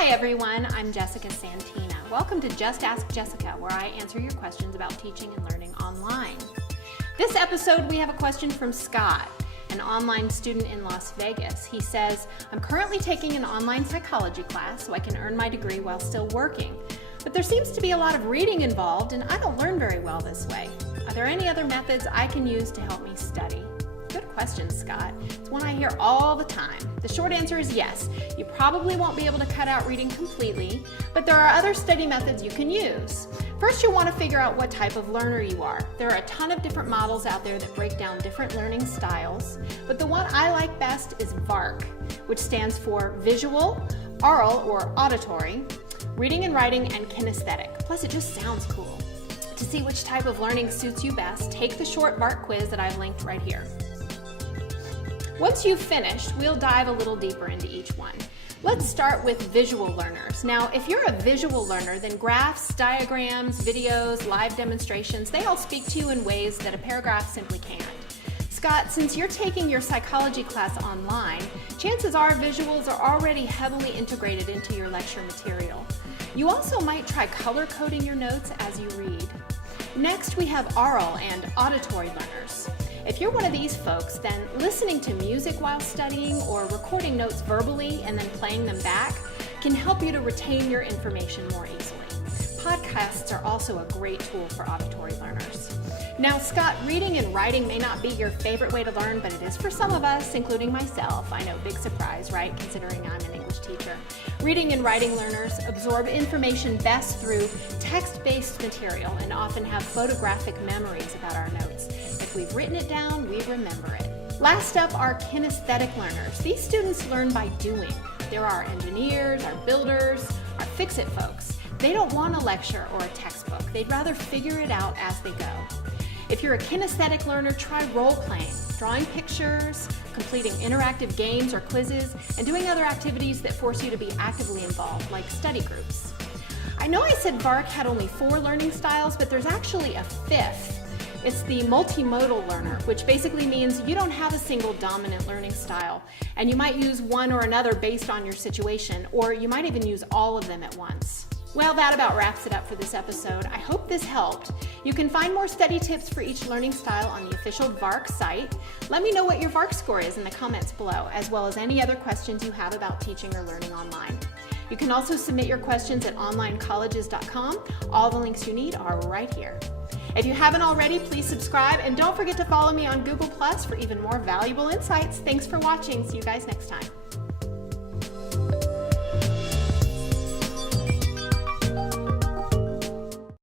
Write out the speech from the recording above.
Hi everyone, I'm Jessica Santina. Welcome to Just Ask Jessica, where I answer your questions about teaching and learning online. This episode we have a question from Scott, an online student in Las Vegas. He says, I'm currently taking an online psychology class so I can earn my degree while still working. But there seems to be a lot of reading involved and I don't learn very well this way. Are there any other methods I can use to help me study? Good question, Scott. It's one I hear all the time. The short answer is yes. You probably won't be able to cut out reading completely, but there are other study methods you can use. First, you'll want to figure out what type of learner you are. There are a ton of different models out there that break down different learning styles, but the one I like best is VARK, which stands for Visual, Oral or Auditory, Reading and Writing, and Kinesthetic. Plus, it just sounds cool. To see which type of learning suits you best, take the short VARK quiz that I've linked right here. Once you've finished, we'll dive a little deeper into each one. Let's start with visual learners. Now, if you're a visual learner, then graphs, diagrams, videos, live demonstrations, they all speak to you in ways that a paragraph simply can't. Scott, since you're taking your psychology class online, chances are visuals are already heavily integrated into your lecture material. You also might try color coding your notes as you read. Next, we have oral and auditory learners. If you're one of these folks, then listening to music while studying or recording notes verbally and then playing them back can help you to retain your information more easily. Podcasts are also a great tool for auditory learners. Now, Scott, reading and writing may not be your favorite way to learn, but it is for some of us, including myself. I know, big surprise, right, considering I'm an English teacher. Reading and writing learners absorb information best through text-based material and often have photographic memories about our notes. If we've written it down, we remember it. Last up are kinesthetic learners. These students learn by doing. There are engineers, our builders, our fix-it folks. They don't want a lecture or a textbook. They'd rather figure it out as they go. If you're a kinesthetic learner, try role-playing, drawing pictures, completing interactive games or quizzes, and doing other activities that force you to be actively involved, like study groups. I know I said VARK had only 4 learning styles, but there's actually a 5th. It's the multimodal learner, which basically means you don't have a single dominant learning style, and you might use one or another based on your situation, or you might even use all of them at once. Well, that about wraps it up for this episode. I hope this helped. You can find more study tips for each learning style on the official VARK site. Let me know what your VARK score is in the comments below, as well as any other questions you have about teaching or learning online. You can also submit your questions at onlinecolleges.com. All the links you need are right here. If you haven't already, please subscribe, and don't forget to follow me on Google+ for even more valuable insights. Thanks for watching. See you guys next time.